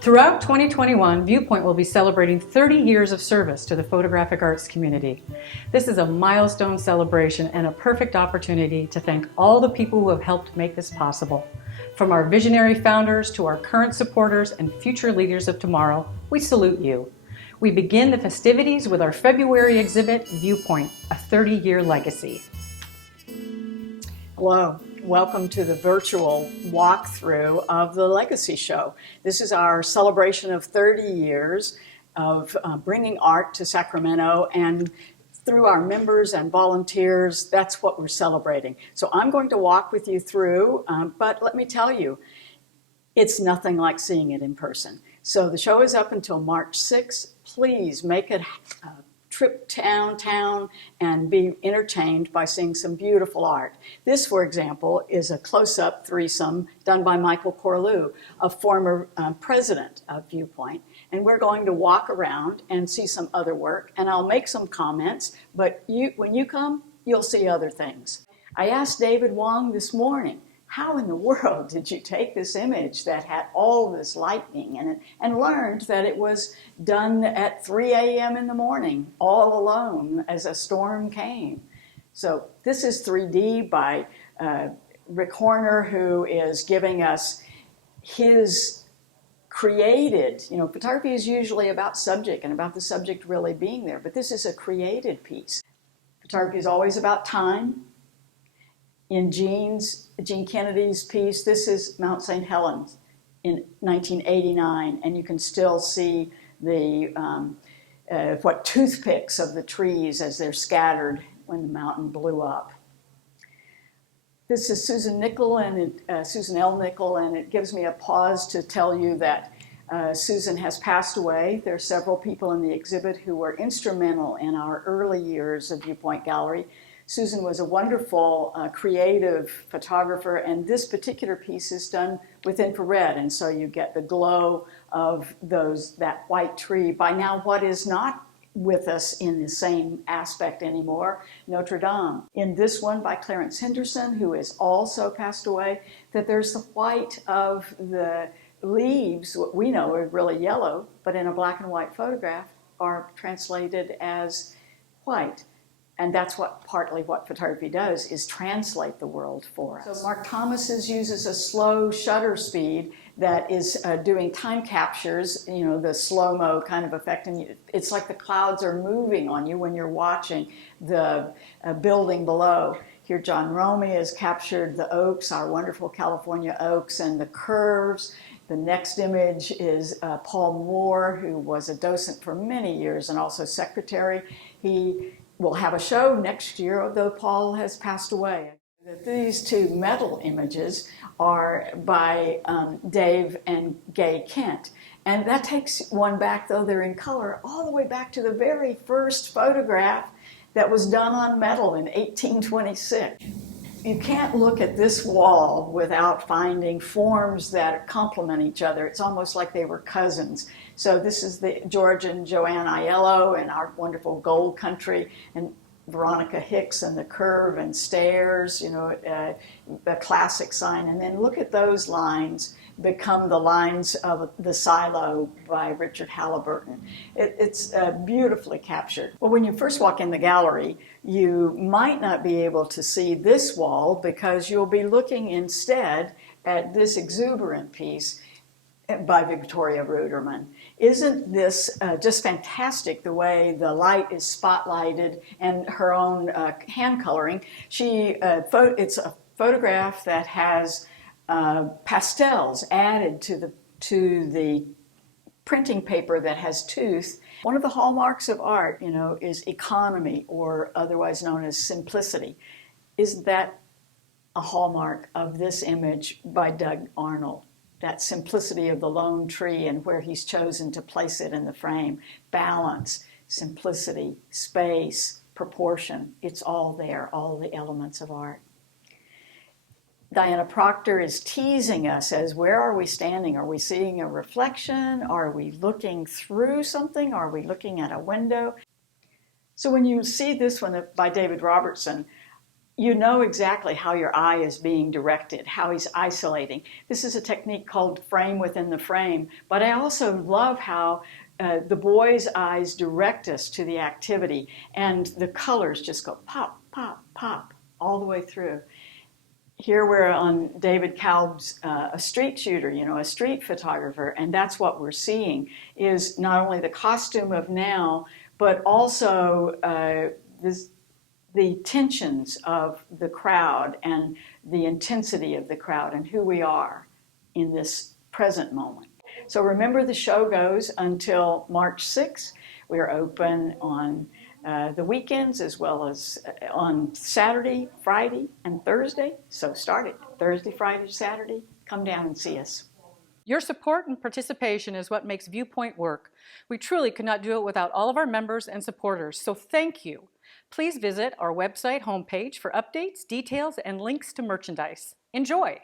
Throughout 2021, Viewpoint will be celebrating 30 years of service to the photographic arts community. This is a milestone celebration and a perfect opportunity to thank all the people who have helped make this possible. From our visionary founders to our current supporters and future leaders of tomorrow, we salute you. We begin the festivities with our February exhibit, Viewpoint, a 30-year legacy. Hello, welcome to the virtual walkthrough of the Legacy Show. This is our celebration of 30 years of bringing art to Sacramento, and through our members and volunteers, that's what we're celebrating. So I'm going to walk with you through, but let me tell you, it's nothing like seeing it in person. So the show is up until March 6th. Please make it a trip downtown and be entertained by seeing some beautiful art. This, for example, is a close-up threesome done by Michael Corlew, a former president of Viewpoint. And we're going to walk around and see some other work, and I'll make some comments, but when you come, you'll see other things. I asked David Wong this morning, how in the world did you take this image that had all this lightning in it, and learned that it was done at 3 a.m. in the morning, all alone as a storm came? So this is 3D by Rick Horner, who is giving us his created, photography is usually about subject and about the subject really being there, but this is a created piece. Photography is always about time. In Gene Kennedy's piece, this is Mount St. Helens in 1989, and you can still see the toothpicks of the trees as they're scattered when the mountain blew up. This is Susan L. Nickel, and it gives me a pause to tell you that Susan has passed away. There are several people in the exhibit who were instrumental in our early years of Viewpoint Gallery. Susan was a wonderful, creative photographer, and this particular piece is done with infrared, and so you get the glow of that white tree. By now, what is not with us in the same aspect anymore, Notre Dame. In this one by Clarence Henderson, who has also passed away, that there's the white of the leaves, what we know are really yellow, but in a black and white photograph are translated as white. And that's partly what photography does, is translate the world for us. So Mark Thomas's uses a slow shutter speed that is doing time captures, the slow-mo kind of effect. And it's like the clouds are moving on you when you're watching the building below. Here John Romey has captured the oaks, our wonderful California oaks, and the curves. The next image is Paul Moore, who was a docent for many years and also secretary. He will have a show next year, although Paul has passed away. These two metal images are by Dave and Gay Kent. And that takes one back, though they're in color, all the way back to the very first photograph that was done on metal in 1826. You can't look at this wall without finding forms that complement each other. It's almost like they were cousins. So this is the George and Joanne Aiello and our wonderful Gold Country, and Veronica Hicks and the curve and stairs, the classic sign. And then look at those lines become the lines of the silo by Richard Halliburton. It's beautifully captured. Well, when you first walk in the gallery, you might not be able to see this wall because you'll be looking instead at this exuberant piece by Victoria Ruderman. Isn't this just fantastic, the way the light is spotlighted and her own hand coloring? It's a photograph that has pastels added to the printing paper that has tooth. One of the hallmarks of art, is economy, or otherwise known as simplicity. Isn't that a hallmark of this image by Doug Arnold? That simplicity of the lone tree and where he's chosen to place it in the frame. Balance, simplicity, space, proportion. It's all there, all the elements of art. Diana Proctor is teasing us as, where are we standing? Are we seeing a reflection? Are we looking through something? Are we looking at a window? So when you see this one by David Robertson, you know exactly how your eye is being directed, how he's isolating. This is a technique called frame within the frame, but I also love how the boy's eyes direct us to the activity, and the colors just go pop, pop, pop all the way through. Here we're on David Kalb's a street shooter, a street photographer, and that's what we're seeing is not only the costume of now, but also the tensions of the crowd and the intensity of the crowd and who we are in this present moment. So remember, the show goes until March 6th. We are open on the weekends as well as on Saturday, Friday, and Thursday. So start it Thursday, Friday, Saturday. Come down and see us. Your support and participation is what makes Viewpoint work. We truly could not do it without all of our members and supporters, so thank you. Please visit our website homepage for updates, details, and links to merchandise. Enjoy!